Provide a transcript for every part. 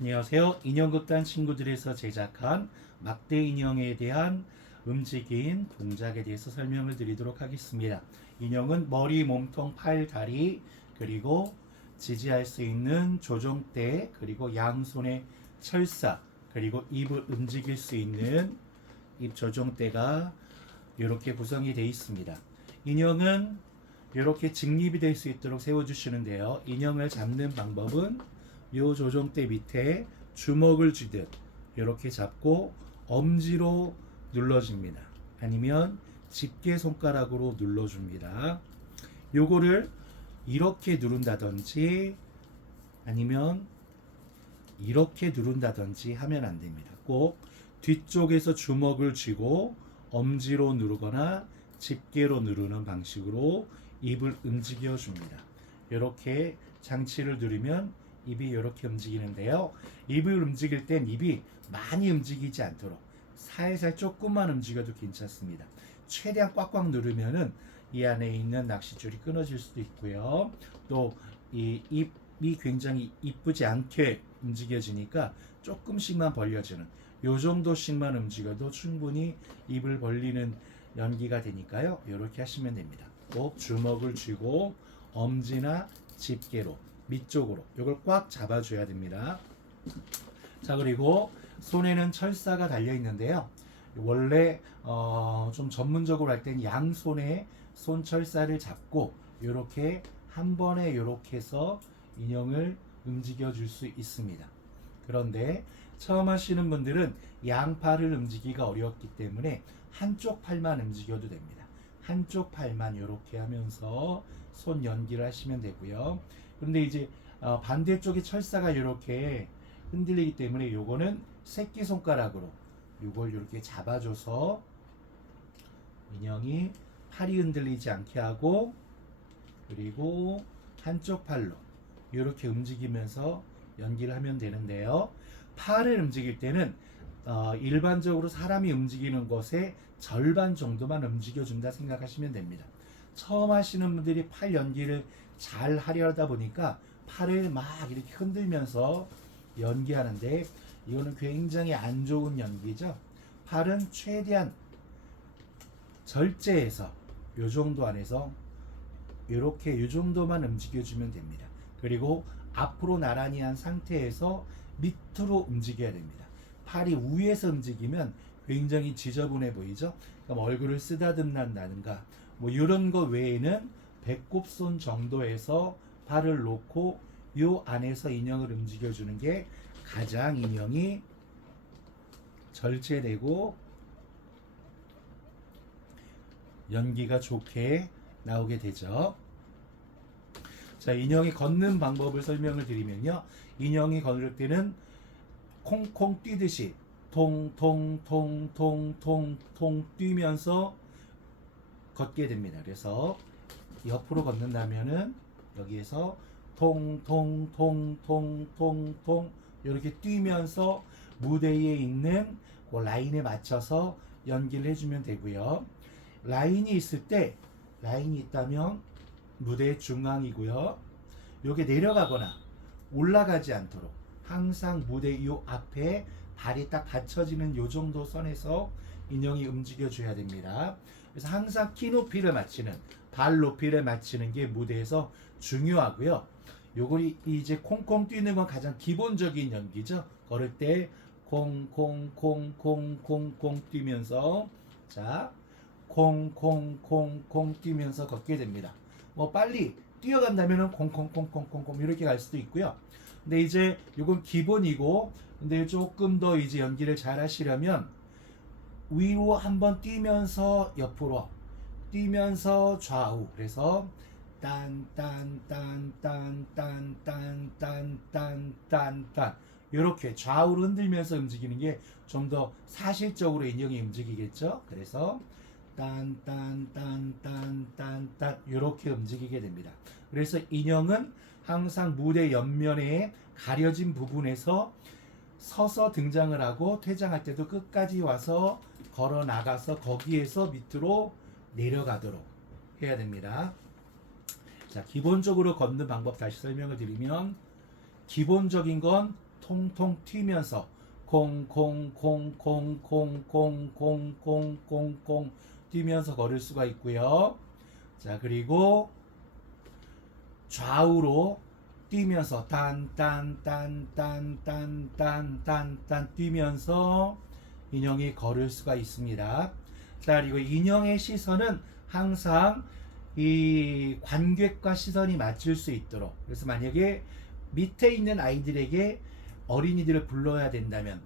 안녕하세요. 인형극단 친구들에서 제작한 막대 인형에 대한 움직임, 동작에 대해서 설명을 드리도록 하겠습니다. 인형은 머리, 몸통, 팔, 다리, 그리고 지지할 수 있는 조종대, 그리고 양손의 철사, 그리고 입을 움직일 수 있는 입 조종대가 이렇게 구성이 되어 있습니다. 인형은 이렇게 직립이 될 수 있도록 세워주시는데요. 인형을 잡는 방법은 이 조종대 밑에 주먹을 쥐듯 이렇게 잡고 엄지로 눌러줍니다. 아니면 집게 손가락으로 눌러줍니다. 요거를 이렇게 누른다든지 아니면 이렇게 누른다든지 하면 안 됩니다. 꼭 뒤쪽에서 주먹을 쥐고 엄지로 누르거나 집게로 누르는 방식으로 입을 움직여 줍니다. 이렇게 장치를 누르면 입이 이렇게 움직이는데요. 입을 움직일 땐 입이 많이 움직이지 않도록 살살 조금만 움직여도 괜찮습니다. 최대한 꽉꽉 누르면은 이 안에 있는 낚싯줄이 끊어질 수도 있고요. 또 이 입이 굉장히 이쁘지 않게 움직여지니까 조금씩만 벌려주는 요 정도씩만 움직여도 충분히 입을 벌리는 연기가 되니까요. 이렇게 하시면 됩니다. 꼭 주먹을 쥐고 엄지나 집게로 밑쪽으로 이걸 꽉 잡아줘야 됩니다. 자, 그리고 손에는 철사가 달려 있는데요. 원래 좀 전문적으로 할 때는 양손에 손철사를 잡고 이렇게 한 번에 이렇게 해서 인형을 움직여 줄 수 있습니다. 그런데 처음 하시는 분들은 양팔을 움직이기가 어렵기 때문에 한쪽 팔만 움직여도 됩니다. 한쪽 팔만 이렇게 하면서 손 연기를 하시면 되고요. 그런데 이제 반대쪽에 철사가 이렇게 흔들리기 때문에 요거는 새끼손가락으로 요걸 이렇게 잡아줘서 인형이 팔이 흔들리지 않게 하고, 그리고 한쪽 팔로 이렇게 움직이면서 연기를 하면 되는데요. 팔을 움직일 때는 일반적으로 사람이 움직이는 것의 절반 정도만 움직여준다 생각하시면 됩니다. 처음 하시는 분들이 팔 연기를 잘 하려다 보니까 팔을 막 이렇게 흔들면서 연기하는데 이거는 굉장히 안 좋은 연기죠. 팔은 최대한 절제해서 요 정도 안에서 이렇게 요 정도만 움직여주면 됩니다. 그리고 앞으로 나란히 한 상태에서 밑으로 움직여야 됩니다. 팔이 위에서 움직이면 굉장히 지저분해 보이죠. 그럼 얼굴을 쓰다듬는다든가 뭐 이런 거 외에는 배꼽손 정도에서 팔을 놓고 요 안에서 인형을 움직여주는 게 가장 인형이 절제되고 연기가 좋게 나오게 되죠. 자, 인형이 걷는 방법을 설명을 드리면요. 인형이 걸을 때는 콩콩 뛰듯이 통통통통통통 뛰면서 걷게 됩니다. 그래서 옆으로 걷는다면은 여기에서 통통통통통통 이렇게 뛰면서 무대에 있는 그 라인에 맞춰서 연기를 해주면 되고요. 라인이 있을 때 라인이 있다면 무대 중앙이고요. 요게 내려가거나 올라가지 않도록 항상 무대 요 앞에 발이 딱 받쳐지는 요 정도 선에서 인형이 움직여줘야 됩니다. 그래서 항상 키 높이를 맞추는 발 높이를 맞추는 게 무대에서 중요하고요. 요걸 이제 콩콩 뛰는 건 가장 기본적인 연기죠. 걸을 때 콩콩콩콩콩콩 뛰면서 자 콩콩콩콩 뛰면서 걷게 됩니다. 뭐 빨리 뛰어간다면은 콩콩콩콩콩콩 이렇게 갈 수도 있고요. 근데 이제 이건 기본이고, 근데 조금 더 이제 연기를 잘 하시려면 위로 한번 뛰면서 옆으로 뛰면서 좌우, 그래서 딴딴딴딴딴딴딴딴딴 이렇게 좌우로 흔들면서 움직이는 게 좀 더 사실적으로 인형이 움직이겠죠. 그래서 딴딴딴딴딴딴 이렇게 움직이게 됩니다. 그래서 인형은 항상 무대 옆면에 가려진 부분에서 서서 등장을 하고 퇴장할 때도 끝까지 와서 걸어 나가서 거기에서 밑으로 내려가도록 해야 됩니다. 자, 기본적으로 걷는 방법 다시 설명을 드리면 기본적인 건 통통 튀면서 콩콩콩콩콩콩콩콩콩콩 뛰면서 걸을 수가 있고요. 자, 그리고 좌우로 뛰면서 딴딴딴딴딴딴딴딴 뛰면서 인형이 걸을 수가 있습니다. 자, 그리고 인형의 시선은 항상 이 관객과 시선이 맞출 수 있도록, 그래서 만약에 밑에 있는 아이들에게 어린이들을 불러야 된다면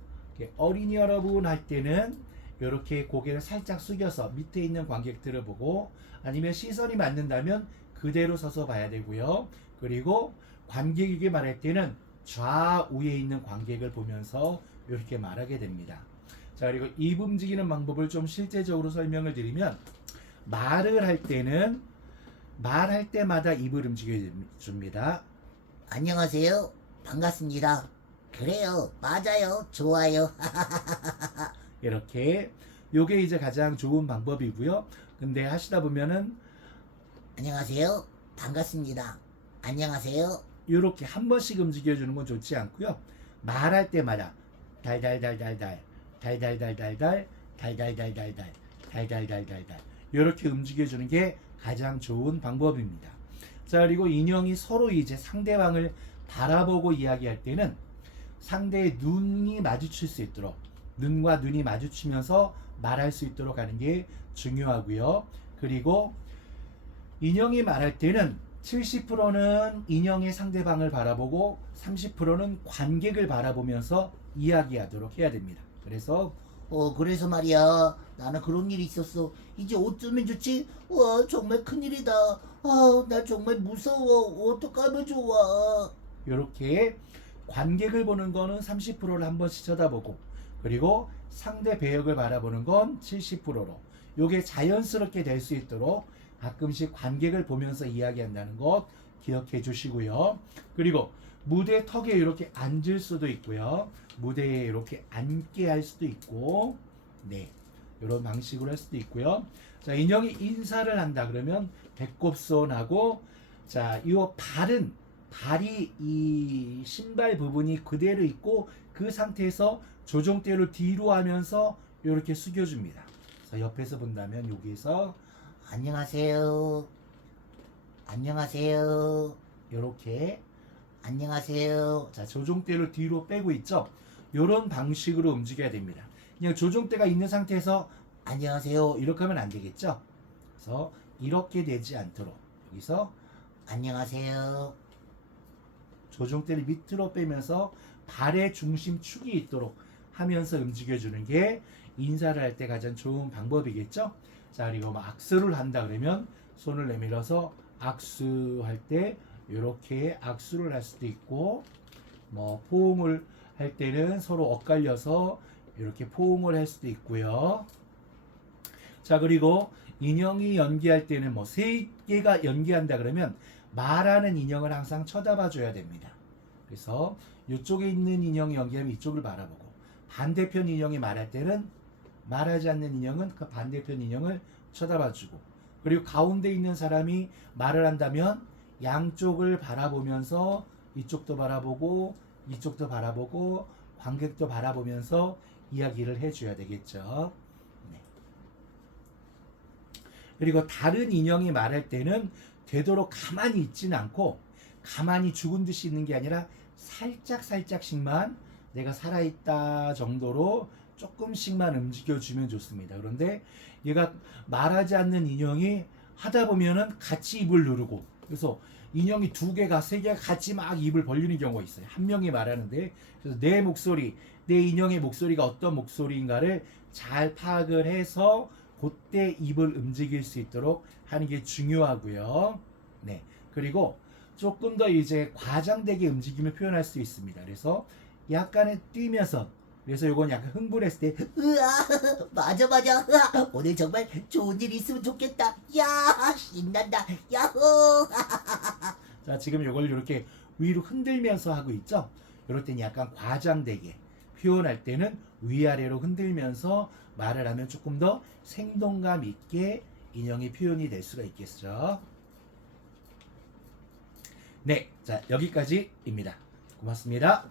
어린이 여러분 할 때는 이렇게 고개를 살짝 숙여서 밑에 있는 관객들을 보고, 아니면 시선이 맞는다면 그대로 서서 봐야 되고요. 그리고 관객에게 말할 때는 좌우에 있는 관객을 보면서 이렇게 말하게 됩니다. 자, 그리고 입 움직이는 방법을 좀 실제적으로 설명을 드리면, 말을 할 때는 말할 때마다 입을 움직여 줍니다. 안녕하세요. 반갑습니다. 그래요. 맞아요. 좋아요. 이렇게 요게 이제 가장 좋은 방법이고요. 근데 하시다 보면은 안녕하세요. 반갑습니다. 안녕하세요. 이렇게 한 번씩 움직여 주는 건 좋지 않고요. 말할 때마다 달달달달달 달달달달달 달달달달달 달달달달달 이렇게 움직여 주는 게 가장 좋은 방법입니다. 자, 그리고 인형이 서로 이제 상대방을 바라보고 이야기할 때는 상대의 눈이 마주칠 수 있도록, 눈과 눈이 마주치면서 말할 수 있도록 하는 게 중요하고요. 그리고 인형이 말할 때는 70%는 인형의 상대방을 바라보고 30%는 관객을 바라보면서 이야기하도록 해야 됩니다. 그래서 그래서 말이야. 나는 그런 일이 있었어. 이제 어쩌면 좋지? 와, 정말 큰일이다. 나 정말 무서워. 어떡하면 좋아. 이렇게 관객을 보는 거는 30%를 한 번씩 쳐다보고, 그리고 상대 배역을 바라보는 건 70%로, 요게 자연스럽게 될 수 있도록 가끔씩 관객을 보면서 이야기한다는 것 기억해 주시고요. 그리고 무대 턱에 이렇게 앉을 수도 있고요. 무대에 이렇게 앉게 할 수도 있고, 네, 이런 방식으로 할 수도 있고요. 자, 인형이 인사를 한다 그러면 배꼽손하고, 자, 이 발이 이 신발 부분이 그대로 있고, 그 상태에서 조종대를 뒤로 하면서 이렇게 숙여줍니다. 그래서 옆에서 본다면 여기서 안녕하세요. 안녕하세요. 이렇게, 안녕하세요. 자, 조종대를 뒤로 빼고 있죠. 이런 방식으로 움직여야 됩니다. 그냥 조종대가 있는 상태에서 안녕하세요 이렇게 하면 안 되겠죠. 그래서 이렇게 되지 않도록 여기서 안녕하세요. 조종대를 밑으로 빼면서 발의 중심축이 있도록 하면서 움직여주는 게 인사를 할 때 가장 좋은 방법이겠죠. 자, 그리고 뭐 악수를 한다 그러면 손을 내밀어서 악수할 때 이렇게 악수를 할 수도 있고, 뭐 포옹을 할 때는 서로 엇갈려서 이렇게 포옹을 할 수도 있고요. 자, 그리고 인형이 연기할 때는 뭐 세 개가 연기한다 그러면 말하는 인형을 항상 쳐다봐 줘야 됩니다. 그래서 이쪽에 있는 인형이 연기하면 이쪽을 바라보고, 반대편 인형이 말할 때는 말하지 않는 인형은 그 반대편 인형을 쳐다봐 주고, 그리고 가운데 있는 사람이 말을 한다면 양쪽을 바라보면서 이쪽도 바라보고 이쪽도 바라보고 관객도 바라보면서 이야기를 해줘야 되겠죠. 네. 그리고 다른 인형이 말할 때는 되도록 가만히 있지는 않고, 가만히 죽은 듯이 있는 게 아니라 살짝씩만 내가 살아있다 정도로 조금씩만 움직여주면 좋습니다. 그런데 얘가 말하지 않는 인형이 하다 보면은 같이 입을 누르고, 그래서 인형이 두 개가 세 개가 같이 막 입을 벌리는 경우가 있어요. 한 명이 말하는데, 그래서 내 목소리, 내 인형의 목소리가 어떤 목소리인가를 잘 파악을 해서 그때 입을 움직일 수 있도록 하는 게 중요하고요. 네, 그리고 조금 더 이제 과장되게 움직임을 표현할 수 있습니다. 그래서 약간의 뛰면서, 그래서 요건 약간 흥분했을 때 으아, 맞아. 으아, 오늘 정말 좋은 일 있으면 좋겠다. 야, 신난다. 야호. 자, 지금 요걸 이렇게 위로 흔들면서 하고 있죠. 이럴 때는 약간 과장되게 표현할 때는 위아래로 흔들면서 말을 하면 조금 더 생동감 있게 인형이 표현이 될 수가 있겠죠. 네, 자, 여기까지입니다. 고맙습니다.